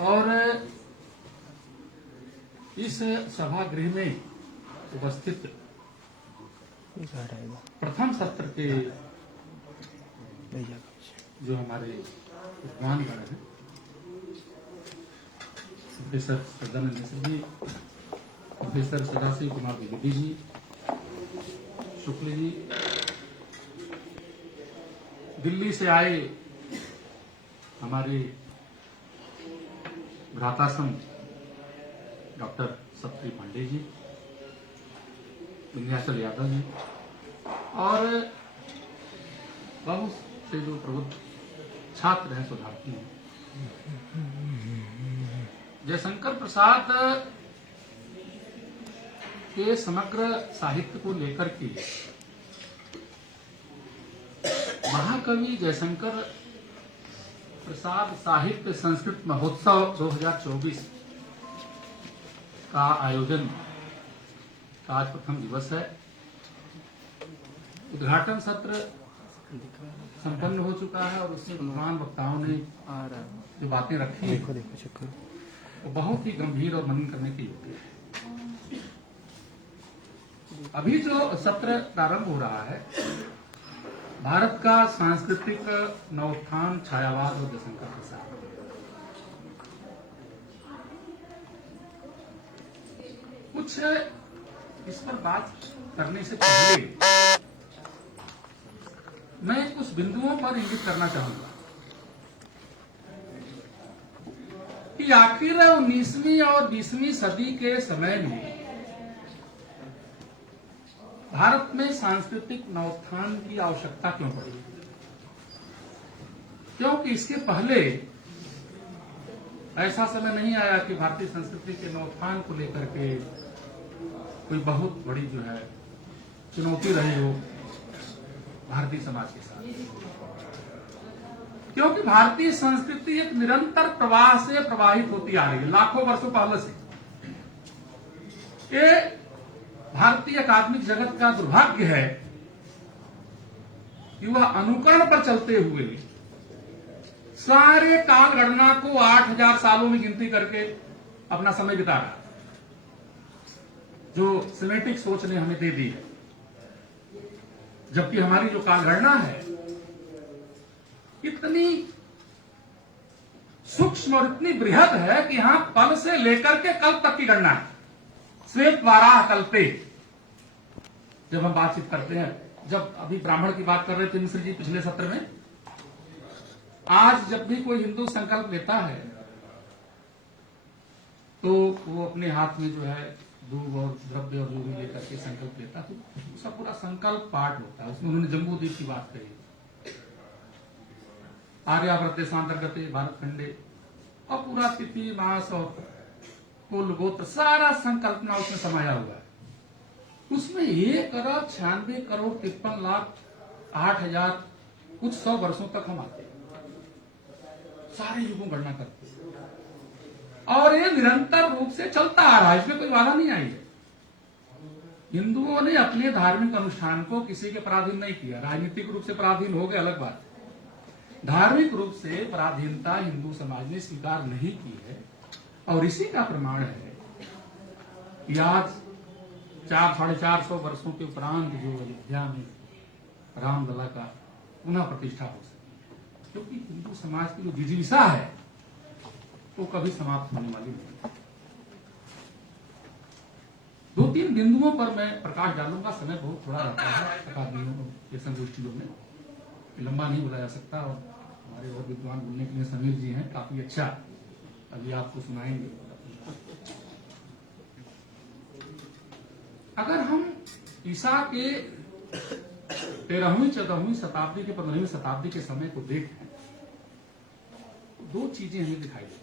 और इस सभागृह में उपस्थित प्रथम सत्र के जो हमारे विद्वानगण हैं, प्रोफेसर सदानंद मिश्र जी, प्रोफेसर सदाशिव कुमार द्विवेदी जी, शुक्ल जी, दिल्ली से आए हमारे भ्रातासम डॉक्टर सप्तरी पांडे जी, विंध्याचल यादव जी और बहुत से जो प्रबुद्ध छात्र हैं, शोधार्थी हैं। जयशंकर प्रसाद के समग्र साहित्य को लेकर के महाकवि जयशंकर प्रसाद साहित्य संस्कृत महोत्सव 2024 का आयोजन का आज प्रथम दिवस है। उद्घाटन सत्र संपन्न हो चुका है और उसमें विद्वान वक्ताओं ने जो बातें रखी वो बहुत ही गंभीर और मनन करने की योग्य है। अभी जो सत्र प्रारंभ हो रहा है, भारत का सांस्कृतिक नवोत्थान, छायावाद और जयशंकर प्रसाद, कुछ इस पर बात करने से पहले मैं कुछ बिंदुओं पर इंगित करना चाहूंगा कि आखिर 19वीं और 20वीं सदी के समय में भारत में सांस्कृतिक नवोत्थान की आवश्यकता क्यों पड़ी? क्योंकि इसके पहले ऐसा समय नहीं आया कि भारतीय संस्कृति के नवोत्थान को लेकर के कोई बहुत बड़ी जो है चुनौती रही हो भारतीय समाज के साथ। क्योंकि भारतीय संस्कृति एक निरंतर प्रवाह से प्रवाहित होती आ रही है, लाखों वर्षों पहले से। ये भारतीय अकादमिक जगत का दुर्भाग्य है कि वह अनुकरण पर चलते हुए सारे काल गणना को 8000 सालों में गिनती करके अपना समय बिता रहा, जो सिमेटिक सोच ने हमें दे दी है। जबकि हमारी जो काल गणना है इतनी सूक्ष्म और इतनी बृहद है कि यहां पल से लेकर के कल तक की गणना है। श्वेत वाराह कल्पे जब हम बातचीत करते हैं, जब अभी ब्राह्मण की बात कर रहे थे मिश्र जी पिछले सत्र में, आज जब भी कोई हिंदू संकल्प लेता है तो वो अपने हाथ में जो है दूब और द्रव्य और जो भी लेकर के संकल्प लेता है, तो उसका पूरा संकल्प पाठ होता है। उसमें उन्होंने जम्बूद्वीप की बात कही, आर्यावर्त देशांतर्गत भारत खंडे, और पूरा तिथि मास और कुल गोत्र सारा संकल्पना उसमें समाया हुआ है। उसमें 1,96,53,08,000 कुछ 100 वर्षों तक हम आते हैं, सारे युगों गणना करते हैं, और ये निरंतर रूप से चलता आ रहा है, इसमें कोई बाधा नहीं आई है। हिंदुओं ने अपने धार्मिक अनुष्ठान को किसी के पराधीन नहीं किया। राजनीतिक रूप से पराधीन हो गए अलग बात, धार्मिक रूप से पराधीनता हिंदू समाज ने स्वीकार नहीं की है। और इसी का प्रमाण है कि आज 400-450 वर्षों के उपरांत जो अयोध्या में रामलला का पुनः प्रतिष्ठा हो सकी, क्योंकि हिंदू समाज की जो जिजीविषा है वो कभी समाप्त होने वाली नहीं। 2-3 बिंदुओं पर मैं प्रकाश डालूंगा, समय बहुत थोड़ा रहता है अकादमियों के संगोष्ठियों में, लंबा नहीं बोला जा सकता। और हमारे और विद्वान बोलने के लिए समीर जी हैं, काफी अच्छा अभी आपको सुनाएंगे। अगर हम ईसा के 13वीं 14वीं शताब्दी के 15वीं शताब्दी के समय को देखें, दो चीजें हमें दिखाई देती हैं।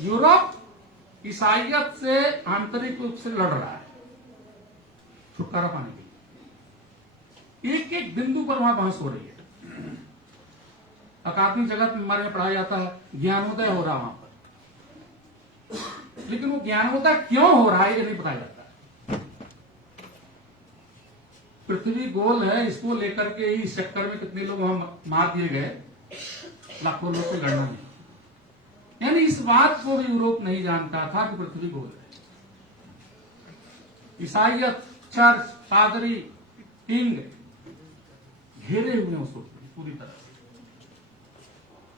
यूरोप ईसाइयत से आंतरिक रूप से लड़ रहा है छुटकारा पाने के लिए, एक एक बिंदु पर वहां बहस हो रही है। अकादमिक जगत में हमारे में पढ़ाया जाता है ज्ञानोदय हो रहा वहां पर, लेकिन वो ज्ञानोदय क्यों हो रहा है ये नहीं बताया जाता। पृथ्वी गोल है, इसको लेकर के इस चक्कर में कितने लोग वहां मार दिए गए, लाखों लोग की गणना नहीं। यानी इस बात को भी यूरोप नहीं जानता था कि पृथ्वी गोल है। ईसाइयत, चर्च, पादरी, किंग घेरे हुए हैं उसको पूरी तरह से।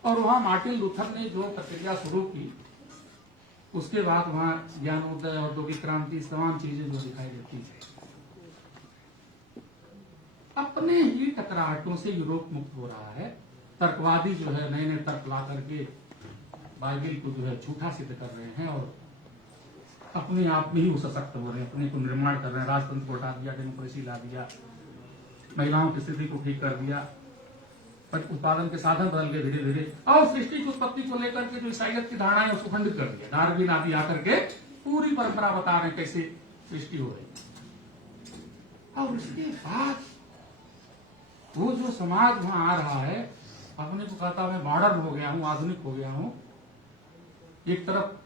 और वहां मार्टिन लूथर ने जो प्रक्रिया शुरू की, उसके बाद वहां ज्ञानोदय, औद्योगिक क्रांति, तमाम चीजें जो दिखाई देती है। अपने ही टकराहटों से यूरोप मुक्त हो रहा है। तर्कवादी जो है नए नए तर्क ला करके बाइबिल को जो है झूठा सिद्ध कर रहे हैं और अपने आप में ही वो सशक्त हो रहे हैं, अपने को निर्माण कर रहे हैं। राजतंत्र को हटा दिया, डेमोक्रेसी ला दिया, महिलाओं की स्थिति को ठीक कर दिया, उत्पादन के साधन बदल गए धीरे धीरे, और सृष्टि की उत्पत्ति को लेकर के जो ईसाइयत की धारणाएं उसको खंडित कर दिया। डार्विन आदि आकर के पूरी परंपरा बता रहे हैं कैसे सृष्टि हो रही। और उसके बाद वो जो समाज वहां आ रहा है, अपने को कहता मैं मॉडर्न हो गया हूं, आधुनिक हो गया हूं, एक तरफ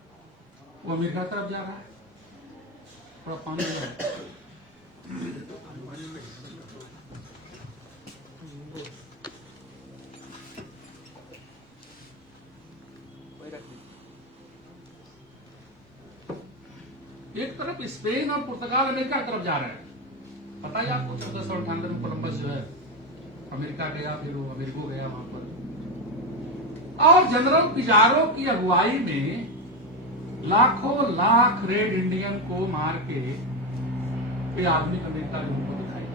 वो अमेरिका तरफ जा रहा है, थोड़ा पानी एक तरफ स्पेन और पुर्तगाल अमेरिका की तरफ जा रहे हैं। पता ही आपको 1498 में कोलंबस जो है अमेरिका गया, फिर वो अमेरिको गया वहां पर, और जनरल पिजारो की अगुवाई में लाखों लाख रेड इंडियन को मार के आधुनिक अमेरिका जो उनको दिखाई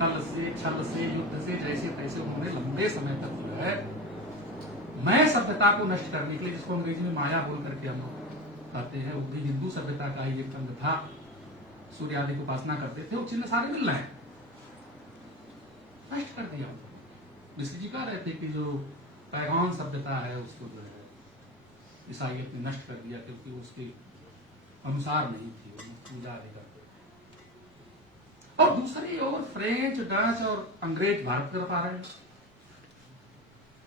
कल से, छल से, युद्ध से, जैसे तैसे उन्होंने लंबे समय तक जो है नए सभ्यता को नष्ट करने के लिए, जिसको अंग्रेजी में माया बोल करके हम कहते हैं, वो भी हिंदू सभ्यता का ही एक अंग था। सूर्य आदि को उपासना करते थे, वो चिन्ह सारे मिल रहे हैं, नष्ट कर दिया। मिश्र जी कह रहे थे कि जो पैगान सभ्यता है उसको जो है ईसाइयत ने नष्ट कर दिया, क्योंकि उसके अनुसार नहीं थी, वो पूजा आदि करते। और दूसरी ओर फ्रेंच, डच और अंग्रेज भारत की तरफ आ रहे हैं।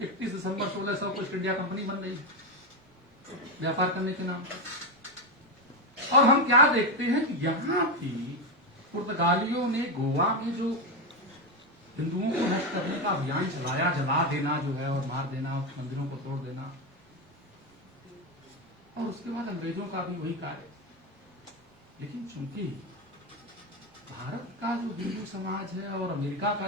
31 दिसंबर 1600 को ईस्ट इंडिया कंपनी बन गई व्यापार करने के नाम। और हम क्या देखते हैं कि यहां भी पुर्तगालियों ने गोवा में जो हिंदुओं को नष्ट करने का अभियान चलाया, जला देना जो है और मार देना, मंदिरों को तोड़ देना, और उसके बाद अंग्रेजों का भी वही कार्य। लेकिन चूंकि भारत का जो हिंदू समाज है और अमेरिका का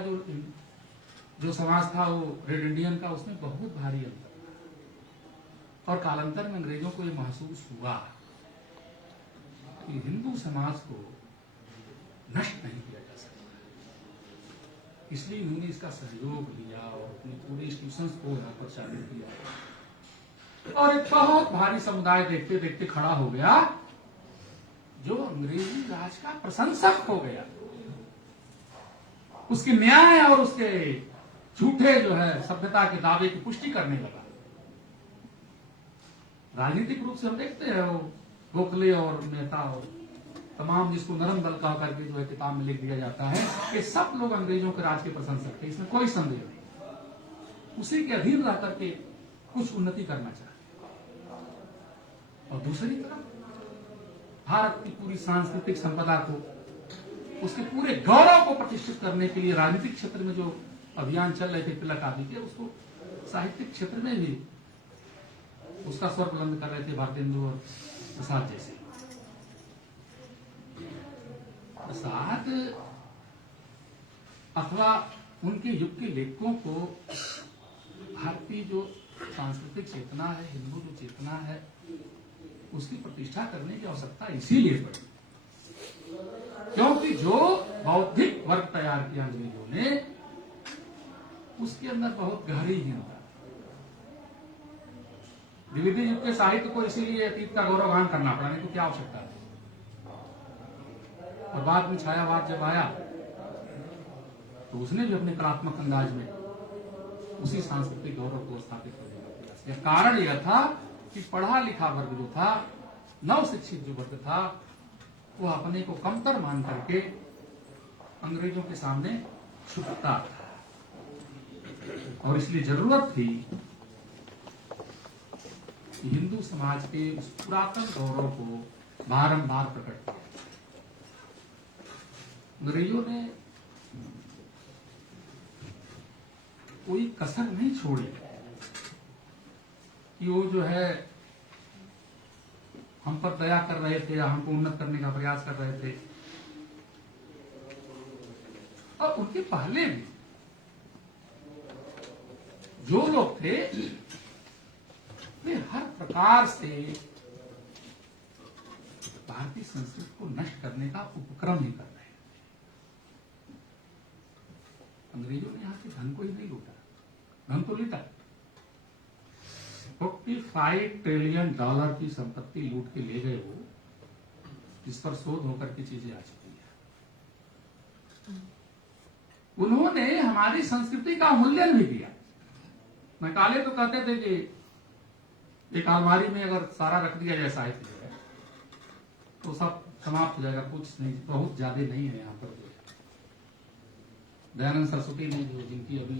जो समाज था वो रेड इंडियन का, उसमें बहुत भारी अंतर था। और कालांतर में अंग्रेजों को ये महसूस हुआ कि हिंदू समाज को नष्ट नहीं किया जा सकता, इसलिए उन्होंने इसका सहयोग लिया और अपने पूरे इंस्टीट्यूशंस को यहाँ पर शामिल किया। और एक बहुत भारी समुदाय देखते देखते खड़ा हो गया, जो अंग्रेजी राज का प्रशंसक हो गया, उसके न्याय और उसके झूठे जो है सभ्यता के दावे की पुष्टि करने लगा। राजनीतिक रूप से हम देखते हैं वो गोखले और मेहता और तमाम, जिसको नरम दल कहा करके जो है किताब में लिख दिया जाता है, कि सब लोग अंग्रेजों के राज के प्रशंसक थे, इसमें कोई संदेह नहीं। उसी के अधीन रह करके कुछ उन्नति करना चाहते। और दूसरी तरफ भारत की पूरी सांस्कृतिक संपदा को, उसके पूरे गौरव को प्रतिष्ठित करने के लिए राजनीतिक क्षेत्र में जो अभियान चल रहे थे तिलक आदि के, उसको साहित्यिक क्षेत्र में भी उसका स्वर बुलंद कर रहे थे भारतेंदु और प्रसाद जैसे। प्रसाद अथवा उनके युग के लेखकों को भारतीय जो सांस्कृतिक चेतना है, हिंदू जो चेतना है, उसकी प्रतिष्ठा करने की आवश्यकता इसीलिए पड़ी, क्योंकि जो बौद्धिक वर्ग तैयार किया अंग्रेजों ने, उसके अंदर बहुत गहरी हीनता। द्विवेदी युग के साहित्य को इसीलिए अतीत का गौरवगान करना पड़ा, नहीं तो क्या आवश्यकता थी। और बाद में छायावाद जब आया तो उसने भी अपने कलात्मक अंदाज में उसी सांस्कृतिक गौरव को स्थापित करने का प्रयास किया। कारण यह था कि पढ़ा लिखा वर्ग जो था, नव शिक्षित जो वर्ग था, वो अपने को कमतर मान करके अंग्रेजों के सामने झुकता था, और इसलिए जरूरत थी कि हिंदू समाज के उस पुरातन गौरव को बारंबार प्रकट किया। अंग्रेजों ने कोई कसर नहीं छोड़ी कि वो जो है हम पर दया कर रहे थे या हमको उन्नत करने का प्रयास कर रहे थे। और उनके पहले भी जो लोग थे वे हर प्रकार से भारतीय संस्कृति को नष्ट करने का उपक्रम ही कर रहे हैं। अंग्रेजों ने यहां के धन को ही नहीं लूटा, धन तो लूटा। $45 ट्रिलियन की संपत्ति लूट के ले गए वो, जिस पर शोध होकर की चीजें आ चुकी है। उन्होंने हमारी संस्कृति का अवमूल्यन भी किया। मैकाले तो कहते थे कि एक अलमारी में अगर सारा रख दिया जाए साहित्य है तो सब समाप्त हो जाएगा, कुछ नहीं, बहुत ज्यादा नहीं है। यहाँ पर जो दयानंद सरस्वती ने जो जिनकी अभी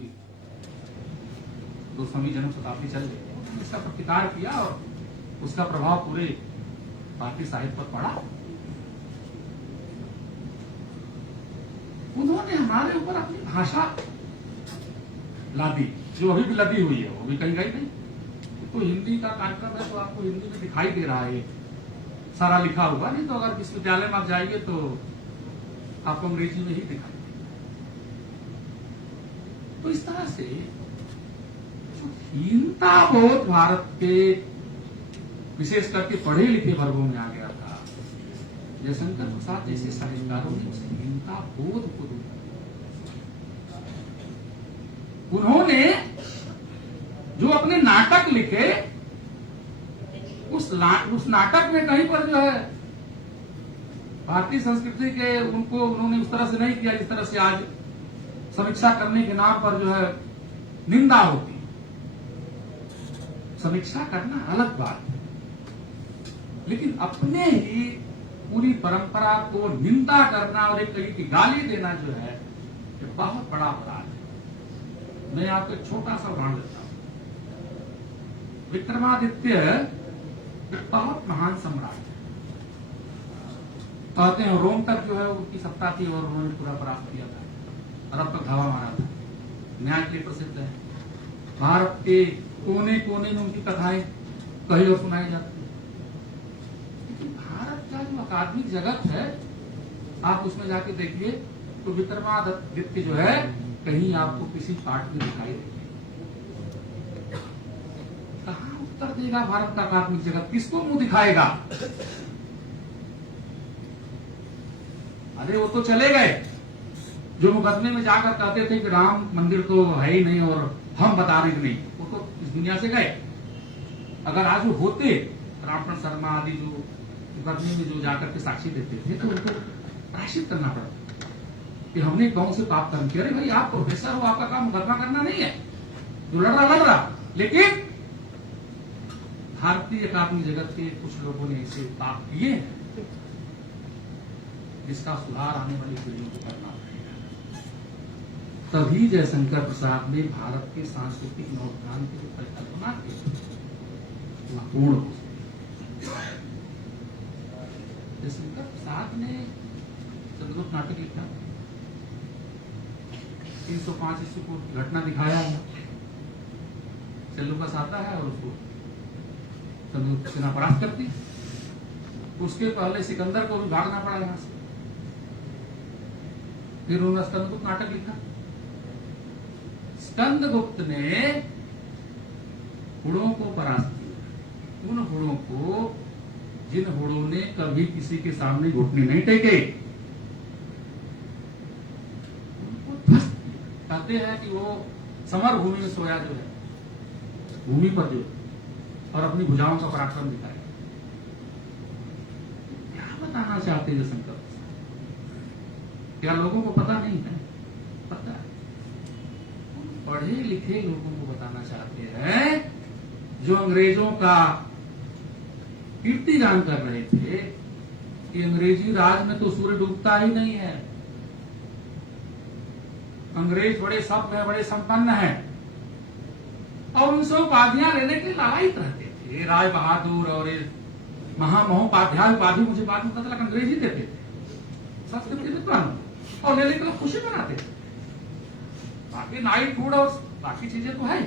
200वीं जन्म शताब्दी चल रही है, इसका प्रतिकार किया और उसका प्रभाव पूरे भारतीय साहित्य पर पड़ा। उन्होंने हमारे ऊपर अपनी भाषा लादी, जो अभी भी लदी हुई है, वो भी कहीं गई नहीं। तो हिंदी का कार्यक्रम है तो आपको हिंदी में दिखाई दे रहा है सारा लिखा हुआ, नहीं तो अगर विश्वविद्यालय में आप जाइए तो आपको अंग्रेजी में ही दिखाई देगा। तो इस तरह से जो हीनता बोध भारत के विशेष करके पढ़े लिखे वर्गों में आ गया था, जयशंकर प्रसाद जैसे साहित्यकारों ने उस हीनता बोध को दूर कर दिया। उन्होंने जो अपने नाटक लिखे, उस नाटक में कहीं पर जो है भारतीय संस्कृति के उनको उन्होंने उस तरह से नहीं किया जिस तरह से आज समीक्षा करने के नाम पर जो है निंदा होती। समीक्षा करना अलग बात है, लेकिन अपने ही पूरी परंपरा को निंदा करना और एक कहीं की गाली देना जो है ये बहुत बड़ा अपराध है। मैं आपको एक छोटा सा उदाहरण देता हूं। विक्रमादित्य एक बहुत महान सम्राट है, कहते हैं रोम तक जो है उनकी सत्ता थी और उन्होंने पूरा परास्त किया था, अरब तक धावा मारा था। न्याय के लिए प्रसिद्ध है। भारत के कोने कोने में उनकी कथाएं कही और सुनाई जाती है। लेकिन भारत का जो अकादमिक जगत है, आप उसमें जाके देखिए तो विक्रमादित्य जो है कहीं आपको किसी पाठ में दिखाई देगी। कहां उत्तर देगा भारत का अकादमिक जगत, किसको मुंह दिखाएगा? अरे वो तो चले गए जो मुकदमे में जाकर कहते थे कि राम मंदिर तो है ही नहीं और हम बता रहे नहीं, वो तो इस दुनिया से गए। अगर आज वो होते, रामचंद्र शर्मा आदि जो मुकदमे में जो जाकर के साक्षी देते थे, तो उनको प्रायश्चित करना पड़ता कि हमने कौन से पाप कर्म किया। अरे भाई आप प्रोफेसर हो, आपका काम मुकदमा करना नहीं है, जो लड़ रहा। लेकिन भारतीय अकादमिक जगत के कुछ लोगों ने ऐसे पाप किए हैं जिसका सुधार आने वाली पीढ़ियों को करना पड़ेगा। तभी जयशंकर प्रसाद ने भारत के सांस्कृतिक नवोत्थान की जो परिकल्पना की वह पूर्ण हो सके। जयशंकर प्रसाद ने चंद्रगुप्त नाटक लिखा, 305 ईस्वी को घटना दिखाया है। सेल्यूकस आता है और उसको चंद्रगुप्त सेना परास्त करती। उसके पहले सिकंदर को भी भागना पड़ा यहां से। फिर उन्होंने स्कंदगुप्त नाटक लिखा। स्कंदगुप्त ने हुड़ों को परास्त किया, उन हुड़ों को जिन हुड़ों ने कभी किसी के सामने घुटने नहीं टेके, उनको ध्वस्त किया। कहते हैं कि वो समर भूमि में सोया जो है, भूमि पर जो, और अपनी भुजाओं का पराक्रम दिखाया। क्या बताना चाहते हैं जयशंकर? क्या लोगों को पता नहीं है? पता है। पढ़े लिखे लोगों को बताना चाहते हैं जो अंग्रेजों का कीर्तिगान कर रहे थे कि अंग्रेजी राज में तो सूर्य डूबता ही नहीं है, अंग्रेज बड़े सभ्य है, बड़े संपन्न है, और उनसे उपाधियां लेने के लिए लालायित रहते थे। राय बहादुर और महामहोपाध्याय उपाधि मुझे बाद में पता लगा अंग्रेजी देते थे, संस्कृत के विद्वान, और लेने के लिए खुशी मनाते थे। बाकी नाइट हुड और बाकी चीजें तो है।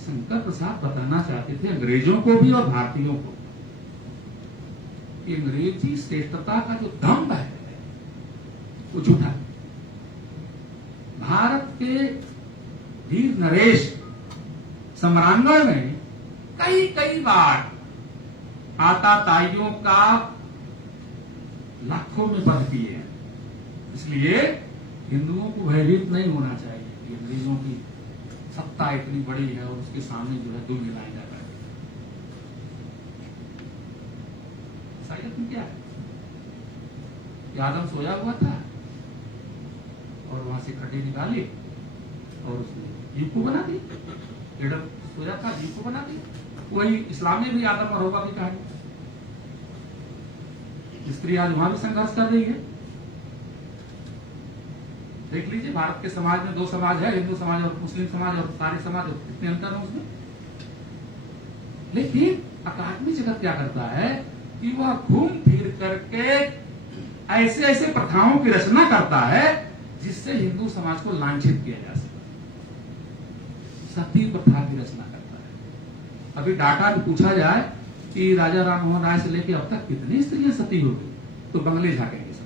शंकर प्रसाद बताना चाहते थे अंग्रेजों को भी और भारतीयों को कि अंग्रेजी श्रेष्ठता का जो दम्भ है वो झूठा है। भारत के वीर नरेश सम्रांगण में कई कई बार आताताइयों का लाखों में वध किए हैं। इसलिए हिंदुओं को भयभीत नहीं होना चाहिए कि अंग्रेजों की सत्ता इतनी बड़ी है और उसके सामने जो है दुल मिलाया जाता है। ईसाइयत में क्या है कि आदम सोया हुआ था और वहां से खड्डे निकाले और उसने जीव को बना दी। एडम सोया था, जीव को बना दी। वही इस्लाम में भी आदम और हव्वा की कहानी। स्त्री आज वहां भी संघर्ष कर रही है। देख लीजिए भारत के समाज में दो समाज है, हिंदू समाज और मुस्लिम समाज, और सारे समाज और कितने अंतर है उसमें। लेकिन अकादमी जगत क्या करता है कि वह घूम फिर करके ऐसे ऐसे प्रथाओं की रचना करता है जिससे हिंदू समाज को लांछित किया जा सके। सती प्रथा की रचना करता है। अभी डाटा भी पूछा जाए कि राजा राममोहन राय से लेकर अब तक कितनी स्त्रियां सती हो गई तो बंगले झाकेंगे सब,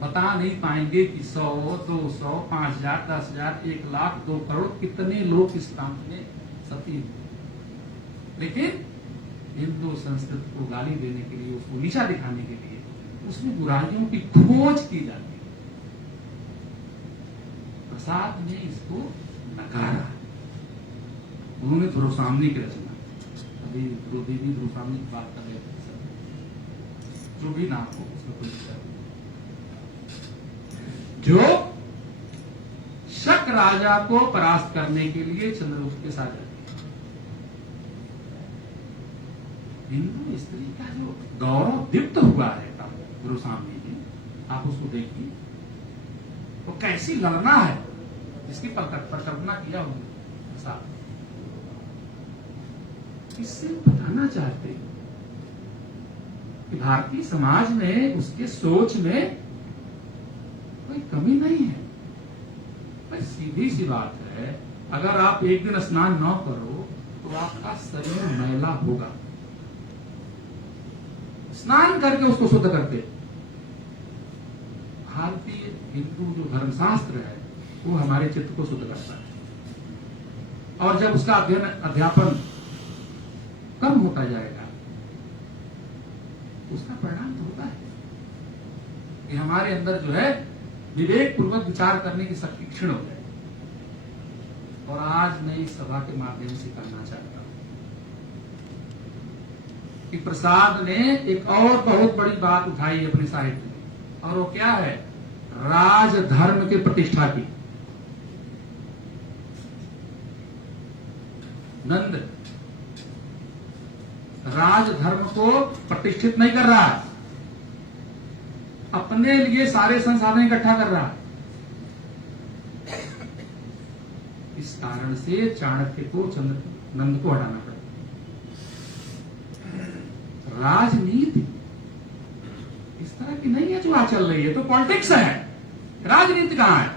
बता नहीं पाएंगे कि 100, 200, 5000, 10,000, 1 लाख, 2 करोड़ कितने लोग इस प्रांत में सती हुए। लेकिन हिंदू संस्कृति को गाली देने के लिए, उसको नीचा दिखाने के लिए उसमें बुराइयों की खोज की जाती है। प्रसाद ने इसको नकारा। उन्होंने ध्रुवसामनी की रचना, अभी देवी ध्रुवसामनी की बात कर रहे थे, जो भी नाम हो उसमें कोई विचार नहीं। जो शक राजा को परास्त करने के लिए चंद्रगुप्त के साथ जाती है। हिंदू स्त्री का जो गौरव दीप्त हुआ है ध्रुवसामनी में, आप उसको देखिए, वो कैसी लड़ना है इसकी परिकल्पना किया उन्होंने साथ। इससे बताना चाहते हैं कि भारतीय समाज में, उसके सोच में कोई कमी नहीं है। भाई सीधी सी बात है, अगर आप एक दिन स्नान न करो तो आपका शरीर मैला होगा। स्नान करके उसको शुद्ध करते। भारतीय हिंदू जो धर्मशास्त्र है वो हमारे चित्त को शुद्ध करता है। और जब उसका अध्ययन अध्यापन कम होता जाएगा, उसका परिणाम तो होता है कि हमारे अंदर जो है विवेक पूर्वक विचार करने की शक्ति क्षीण हो जाएगी। और आज मैं इस सभा के माध्यम से कहना चाहता हूं कि प्रसाद ने एक और बहुत बड़ी बात उठाई अपने साहित्य में, और वो क्या है? राजधर्म के प्रतिष्ठा की। नंद राजधर्म को प्रतिष्ठित नहीं कर रहा, अपने लिए सारे संसाधन इकट्ठा कर रहा। इस कारण से चाणक्य को नंद को हटाना पड़ा। राजनीति इस तरह की नहीं है जो आज चल रही है, तो पॉलिटिक्स है। राजनीति कहां है?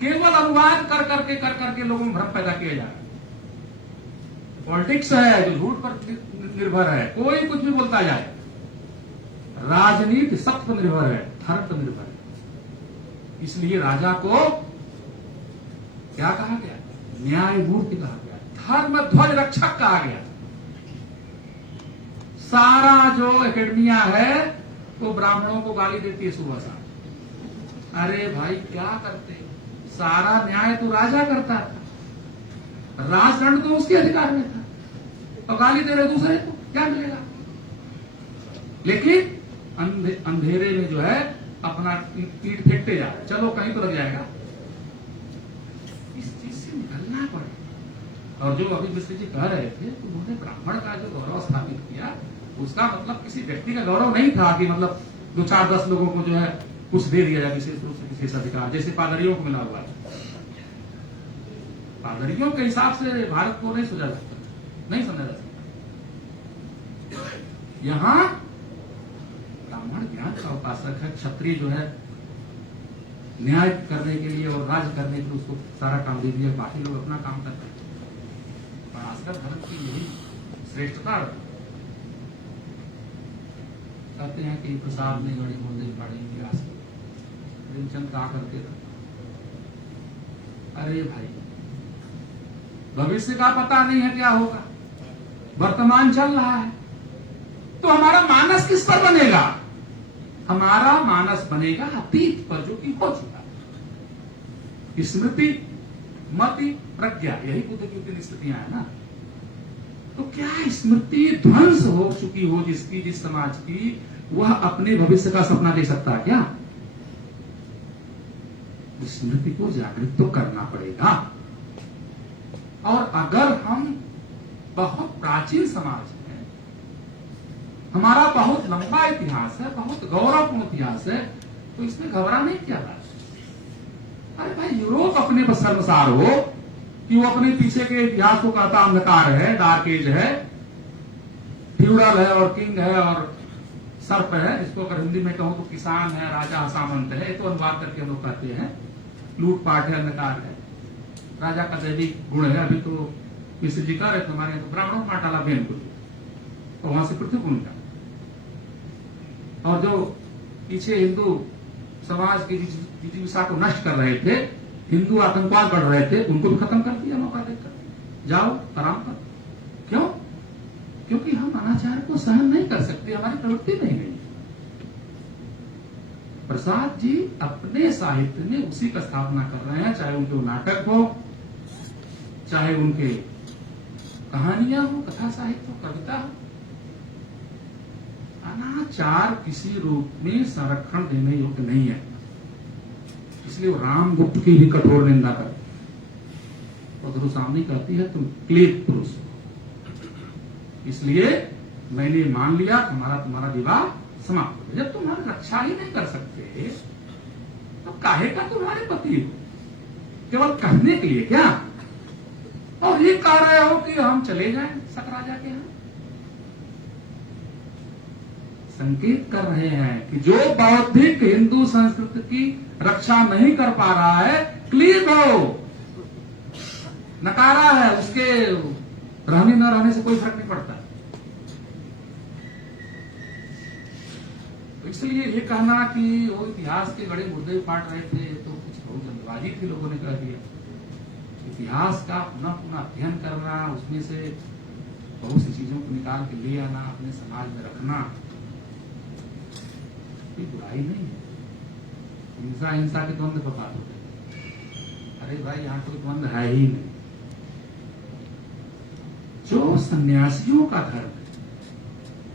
केवल अनुवाद कर करके लोगों में भ्रम पैदा किया जा रहा है। पॉलिटिक्स है जो झूठ पर निर्भर है, कोई कुछ भी बोलता जाए। राजनीति सत्य पर निर्भर है, धर्म पर निर्भर है। इसलिए राजा को क्या कहा गया? न्यायमूर्ति कहा गया, धर्म ध्वज रक्षक कहा गया। सारा जो एकेडमिया है वो ब्राह्मणों को गाली देती है सुबह शाम। अरे भाई क्या करते? सारा न्याय तो राजा करता था, राजदंड तो उसके अधिकार में था, और गाली दे रहे दूसरे को, क्या मिलेगा? लेकिन अंधेरे में जो है अपना ईंट फेंकते जा रहे, चलो कहीं तो लग जाएगा। इस चीज से निकलना पड़ेगा। और जो अभी मिश्र जी कह रहे थे, तो उन्होंने ब्राह्मण का जो गौरव स्थापित किया, उसका मतलब किसी व्यक्ति का गौरव नहीं था कि मतलब 2-4-10 लोगों को जो है कुछ दे दिया जाए विशेष रूप से विशेष अधिकार, जैसे पादरियों को मिला हुआ है। पादरियों के हिसाब से भारत को नहीं समझा सकता, नहीं समझा जा सकता। यहां ब्राह्मण ज्ञान का उपासक है, क्षत्रिय जो है न्याय करने के लिए और राज करने के लिए उसको सारा काम दे दिया, बाकी लोग अपना काम करते हैं। पराशर धर्म की यही श्रेष्ठता। कहते हैं कि प्रसाद में गड़ी बूंदे पड़ेंगे, प्रेमचंद कहा करते थे, अरे भाई भविष्य का पता नहीं है क्या होगा, वर्तमान चल रहा है, तो हमारा मानस किस पर बनेगा? हमारा मानस बनेगा अतीत पर, जो कि हो चुका। स्मृति, मति, प्रज्ञा, यही बुद्ध की तीन स्थितियां है ना। तो क्या स्मृति ध्वंस हो चुकी हो जिसकी, जिस समाज की, वह अपने भविष्य का सपना दे सकता है क्या? स्मृति को जागृत तो करना पड़ेगा। और अगर हम बहुत प्राचीन समाज है, हमारा बहुत लंबा इतिहास है, बहुत गौरवपूर्ण इतिहास है, तो इसमें घबराने क्या बात? अरे भाई यूरोप अपने पर शर्मसार हो कि वो अपने पीछे के इतिहास को कहता अंधकार है, डार्क एज है, फ्यूडल है और किंग है और सर्प है, जिसको अगर हिंदी में कहूं तो किसान है, राजा सामंत है, तो अनुवाद करके हम लोग कहते हैं, लूटपाट है, अंधकार है, राजा का दैविक गुण है। अभी तो मिश्र जी कह रहे थे हमारे तो ब्राह्मणों का डाला बेन को, और वहां से पृथ्वी गुण का। और जो पीछे हिंदू समाज की जिज्ञासा को नष्ट कर रहे थे, हिंदू आतंकवाद बढ़ रहे थे, उनको भी खत्म कर दिया मौका देकर। जाओ आराम कर। क्यों? क्योंकि हम अनाचार को सहन नहीं कर सकते, हमारी प्रवृत्ति नहीं है। प्रसाद जी अपने साहित्य में उसी का स्थापना कर रहे हैं, चाहे उनके नाटक हो, चाहे उनके कहानियां हो, कथा साहित्य हो, कविता हो। अनाचार किसी रूप में संरक्षण देने योग्य नहीं है, इसलिए वो रामगुप्त की भी कठोर निंदा करते। और गुरुस्वामी कहती है तुम क्लेश पुरुष हो, इसलिए मैंने मान लिया तुम्हारा विवाह समाप्त हो। जब तुम्हारी रक्षा ही नहीं कर सकते तो काहे का तुम्हारे पति हो? केवल कहने के लिए क्या? और ये कह रहे हो कि हम चले जाएं सक राजा के यहां। संकेत कर रहे हैं कि जो बौद्धिक हिंदू संस्कृति की रक्षा नहीं कर पा रहा है, क्लीन हो, नकारा है, उसके रहने न रहने से कोई फर्क नहीं पड़ता। तो इसलिए ये कहना कि वो इतिहास के गड़े मुद्दे पाट रहे थे, तो कुछ बहुत जल्दबाजी थी, लोगों ने कह दिया। इतिहास का पुनः पुनः अध्ययन करना, उसमें से बहुत सी चीजों को निकाल के ले आना, अपने समाज में रखना, कोई बुराई नहीं है। हिंसा हिंसा के द्वंद्व पर बात होती है। अरे भाई यहाँ कोई द्वंद्व है ही नहीं। जो सन्यासियों का धर्म है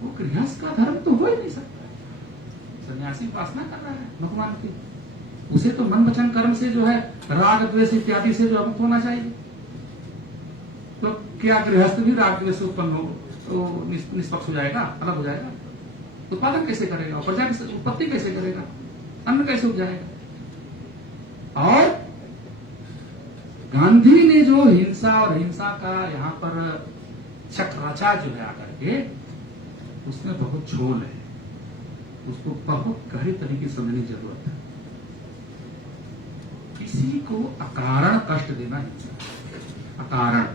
वो गृहस्थ का धर्म तो हो ही नहीं सकता। सन्यासी उपासना कर रहा है भगवान की, उसे तो मन वचन कर्म से जो है राग द्वेष इत्यादि से जो मुक्त होना चाहिए। तो क्या गृहस्थ भी राग द्वेष से उत्पन्न हो तो निष्पक्ष हो जाएगा, अलग हो जाएगा? उत्पादन कैसे करेगा? प्रजा की उत्पत्ति कैसे करेगा? अन्न कैसे उपजाएगा? और गांधी ने जो हिंसा और हिंसा का यहाँ पर चक्राचा जो है आकर के, उसमें बहुत झोल है, उसको बहुत गहरे तरीके से समझने की जरूरत है। किसी को अकारण कष्ट देना हिंसा, अकारण।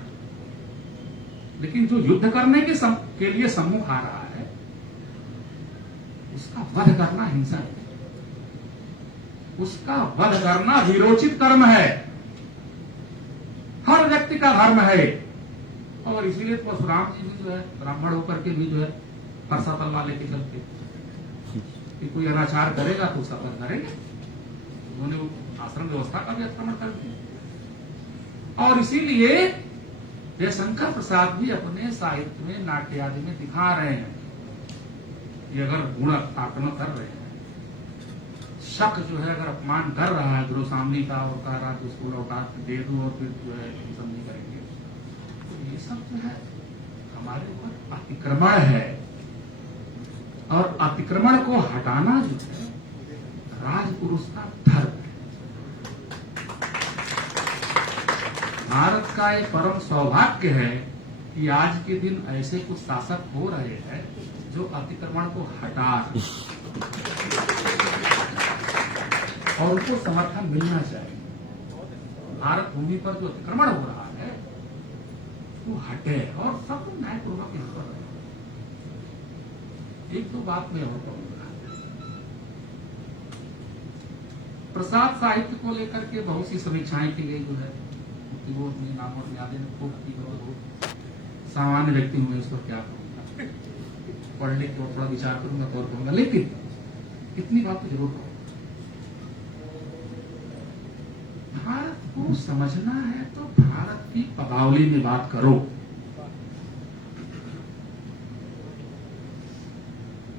लेकिन जो युद्ध करने के लिए सम्मुख आ रहा है, उसका वध करना हिंसा है। उसका वध करना विरोचित कर्म है, हर व्यक्ति का धर्म है। और इसीलिए परशुराम जी भी जो है ब्राह्मण होकर के भी जो है परसा तलवार लेके चलते कि कोई अनाचार करेगा तो उसका वध करेंगे। उन्होंने आश्रम व्यवस्था का भी अतिक्रमण कर दिया। और इसीलिए जयशंकर प्रसाद भी अपने साहित्य में, नाट्य आदि में दिखा रहे हैं कि अगर गुण आत्मा कर रहे हैं, शक जो है अगर अपमान कर रहा है गुरुस्वामी का और कह रहा है उसको लौटा दे दो और फिर जो है सब नहीं करेंगे, तो ये सब जो है हमारे ऊपर अतिक्रमण है। और अतिक्रमण को हटाना जो है राजपुरुष का धर्म है। भारत का एक परम सौभाग्य है कि आज के दिन ऐसे कुछ शासक हो रहे हैं जो अतिक्रमण को हटा और उनको समर्थन मिलना चाहिए। भारत भूमि पर जो अतिक्रमण हो रहा है वो हटे और सब न्यायपूर्वक यहाँ पर रहे। एक दो बात मैं और कहूंगा, प्रसाद साहित्य को लेकर के बहुत सी समीक्षाएं की गई जो है कि वो अपने नाम और यादें खूब की और सामान्य व्यक्ति हूं मैं उस पर क्या कहूंगा, पढ़ने की और थोड़ा विचार करूंगा तो और कहूंगा, लेकिन इतनी बात तो जरूर कहूंगा, भारत को समझना है तो भारत की पदावली में बात करो।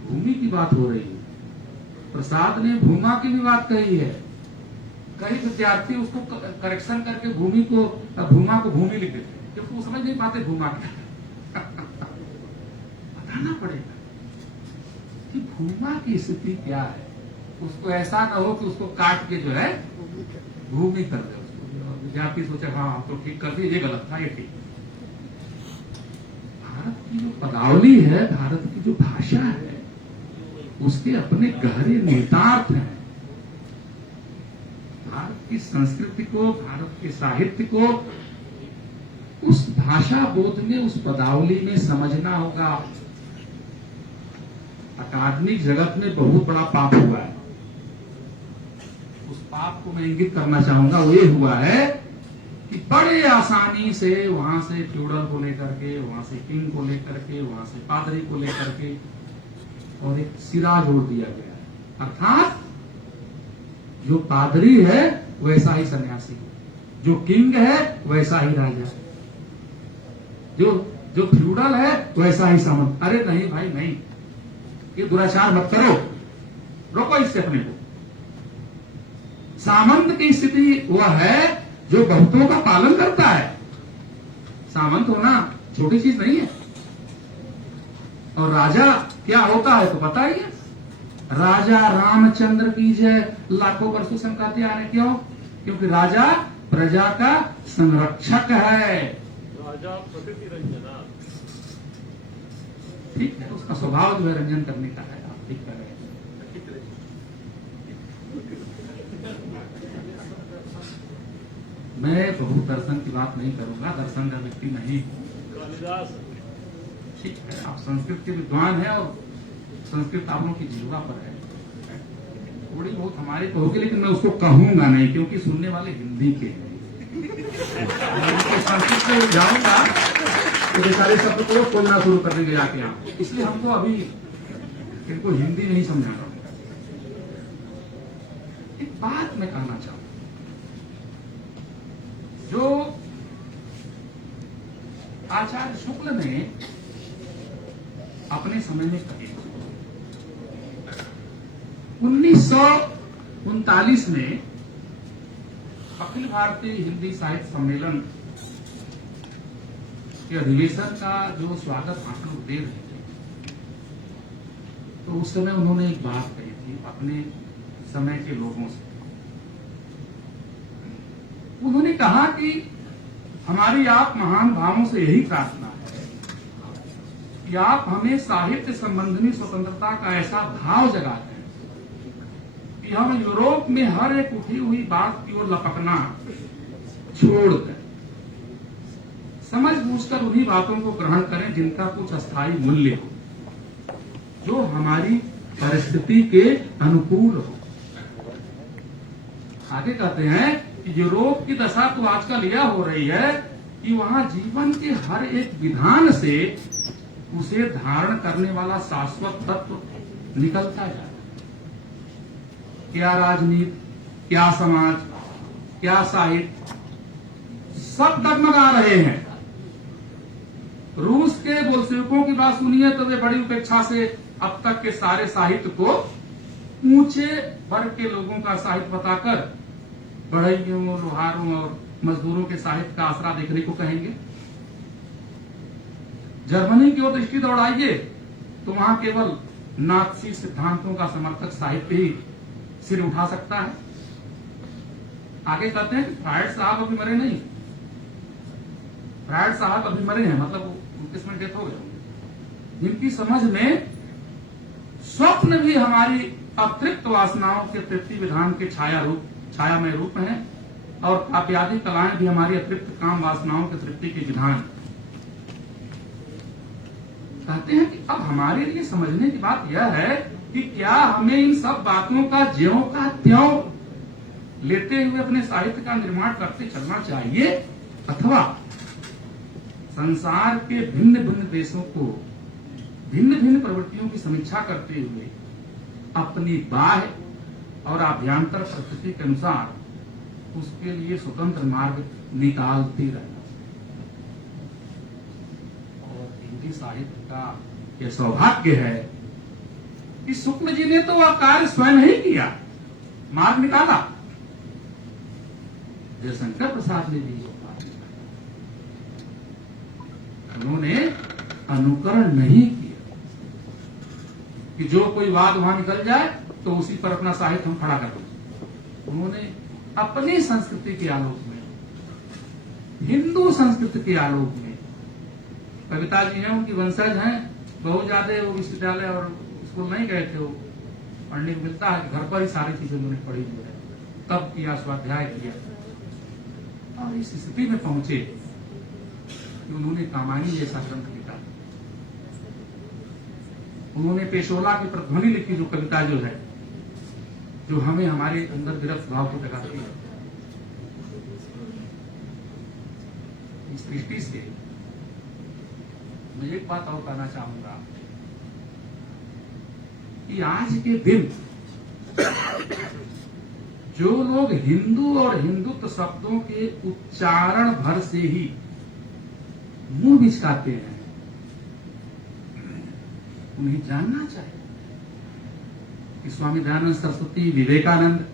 भूमि की बात हो रही है, प्रसाद ने भूमा की भी बात कही है। कई विद्यार्थी उसको करेक्शन करके भूमा को भूमि लिख देते हैं क्योंकि वो समझ नहीं पाते भूमा क्या है। बताना पड़ेगा कि भूमा की स्थिति क्या है। उसको ऐसा ना हो कि उसको काट के जो है भूमि कर दे उसको, विद्यार्थी सोचे हाँ हम तो ठीक कर दिए, ये गलत था, ये ठीक। भारत की जो पदावली है, भारत की जो भाषा है, उसके अपने गहरे निहितार्थ हैं। भारत की संस्कृति को, भारत के साहित्य को उस भाषा बोध में, उस पदावली में समझना होगा। अकादमिक जगत में बहुत बड़ा पाप हुआ है। उस पाप को मैं इंगित करना चाहूंगा, वो ये हुआ है कि बड़े आसानी से वहां से फ्यूडल को लेकर के, वहां से किंग को लेकर के, वहां से पादरी को लेकर के और एक सिरा जोड़ दिया गया है। अर्थात जो पादरी है वैसा ही सन्यासी, जो किंग है वैसा ही राजा, जो फ्यूडल है वैसा ही सामंत। अरे नहीं भाई नहीं, ये दुराचार मत करो, रोको इससे अपने को। सामंत की स्थिति वह है जो बहुतों का पालन करता है। सामंत होना छोटी चीज नहीं है। और राजा क्या होता है तो पता ही है, राजा रामचंद्र की जय लाखों वर्षों से हम कहते आ रहे। क्यों? क्योंकि राजा प्रजा का संरक्षक है। राजा प्रकृति रंजना, ठीक है, उसका स्वभाव जो है रंजन करने का है। आप ठीक कर रहे हैं। मैं बहुत दर्शन की बात नहीं करूंगा, दर्शन का व्यक्ति नहीं हूं। कालिदास, ठीक है, आप संस्कृत के विद्वान हैं और संस्कृत आप लोगों की जीवा पर है। थोड़ी बहुत हमारी तो होगी, लेकिन मैं उसको कहूंगा नहीं क्योंकि सुनने वाले हिंदी के हैं। संस्कृत से जाऊंगा तो बेचारे शब्द को खोलना शुरू कर देंगे जाके यहाँ, इसलिए हमको अभी इनको हिंदी नहीं समझाना। एक बात मैं कहना चाहूंगा, जो आचार्य शुक्ल ने अपने समय में कही, 1939 में अखिल भारतीय हिंदी साहित्य सम्मेलन के अधिवेशन का जो स्वागत भाषण दे रहे थे, तो उस समय उन्होंने एक बात कही थी अपने समय के लोगों से। उन्होंने कहा कि हमारी आप महान भावों से यही प्रार्थना है कि आप हमें साहित्य संबंधी स्वतंत्रता का ऐसा भाव जगाते हैं कि हम यूरोप में हर एक उठी हुई बात की ओर लपकना छोड़कर समझ बूझकर उन्हीं बातों को ग्रहण करें जिनका कुछ अस्थायी मूल्य हो, जो हमारी परिस्थिति के अनुकूल हो। आगे कहते हैं कि यूरोप की दशा तो आजकल यह हो रही है कि वहां जीवन के हर एक विधान से उसे धारण करने वाला शाश्वत तत्व निकलता जाए। क्या राजनीति, क्या समाज, क्या साहित्य, सब डगमगा रहे हैं। रूस के बोल्शेविकों की बात सुनिए तो वे बड़ी उपेक्षा से अब तक के सारे साहित्य को ऊंचे वर्ग के लोगों का साहित्य बताकर बढ़इयों, लोहारों और मजदूरों के साहित्य का आसरा देखने को कहेंगे। जर्मनी की ओर दृष्टि दौड़ाइए तो वहां केवल नाथसी सिद्धांतों का समर्थक साहित्य ही सिर उठा सकता है। आगे कहते हैं कि फ्रायड साहब अभी मरे नहीं, फ्रायड साहब अभी मरे हैं, मतलब उनके डेथ हो गए, जिनकी समझ में स्वप्न भी हमारी अतृप्त वासनाओं के तृप्ति विधान के छायामय रूप हैं, और काव्यादि कलाएं भी हमारी अतृप्त काम वासनाओं के तृप्ति के विधान। कहते हैं कि अब हमारे लिए समझने की बात यह है कि क्या हमें इन सब बातों का ज्यों का त्यों लेते हुए अपने साहित्य का निर्माण करते चलना चाहिए, अथवा संसार के भिन्न भिन्न देशों को भिन्न भिन्न प्रवृत्तियों की समीक्षा करते हुए अपनी बाह्य और आभ्यंतर प्रकृति के अनुसार उसके लिए स्वतंत्र मार्ग निकालते रहना चाहिए। और हिंदी साहित्य का यह सौभाग्य है कि शुक्ल जी ने तो वह कार्य स्वयं ही किया, मार्ग निकाला। जयशंकर प्रसाद ने भी मार्ग निकाला, उन्होंने अनुकरण नहीं किया कि जो कोई वाद वहां निकल जाए तो उसी पर अपना साहित्य हम खड़ा कर दें। उन्होंने अपनी संस्कृति के आलोक में, हिंदू संस्कृति के आलोक में, कविता जी हैं, उनकी वंशज हैं, बहुत ज्यादा वो विश्वविद्यालय और स्कूल नहीं गए थे, वो पढ़ने को मिलता है घर पर ही सारी चीजें उन्होंने पढ़ी हुई है, तब किया, स्वाध्याय किया, और इस स्थिति में पहुंचे कि उन्होंने कामायनी जैसा ग्रंथ लिखा। उन्होंने पेशोला की प्रतिध्वनि लिखी, जो कविता जो है, जो हमें हमारे अंदर विरक्त भाव को जगाती है। इस दृष्टि से मैं एक बात और कहना चाहूंगा कि आज के दिन जो लोग हिंदू और हिंदुत्व शब्दों के उच्चारण भर से ही मुंह बिचकाते हैं, उन्हें जानना चाहिए कि स्वामी दयानंद सरस्वती, विवेकानंद,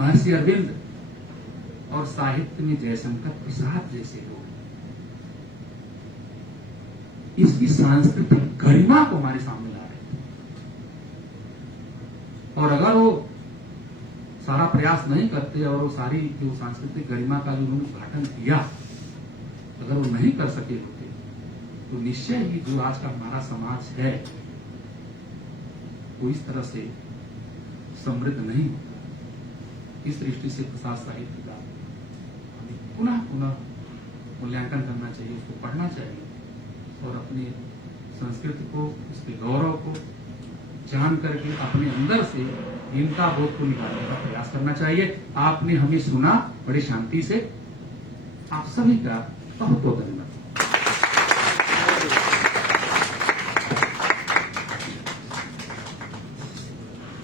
महर्षि अरविंद और साहित्य में जयशंकर प्रसाद जैसे लोग इसकी सांस्कृतिक गरिमा को हमारे सामने ला रहे थे। और अगर वो सारा प्रयास नहीं करते और वो सारी जो सांस्कृतिक गरिमा का जो उन्होंने उद्घाटन किया, अगर वो नहीं कर सके होते तो निश्चय ही जो आज का हमारा समाज है वो इस तरह से समृद्ध नहीं होता। इस दृष्टि से प्रसाद साहित्य का हमें पुनः पुनः मूल्यांकन करना चाहिए, उसको पढ़ना चाहिए और अपनी संस्कृति को, उसके गौरव को जान करके अपने अंदर से हीनता बोध को निकालने का प्रयास करना चाहिए। आपने हमें सुना बड़ी शांति से। आप सभी का बहुत बहुत धन्यवाद।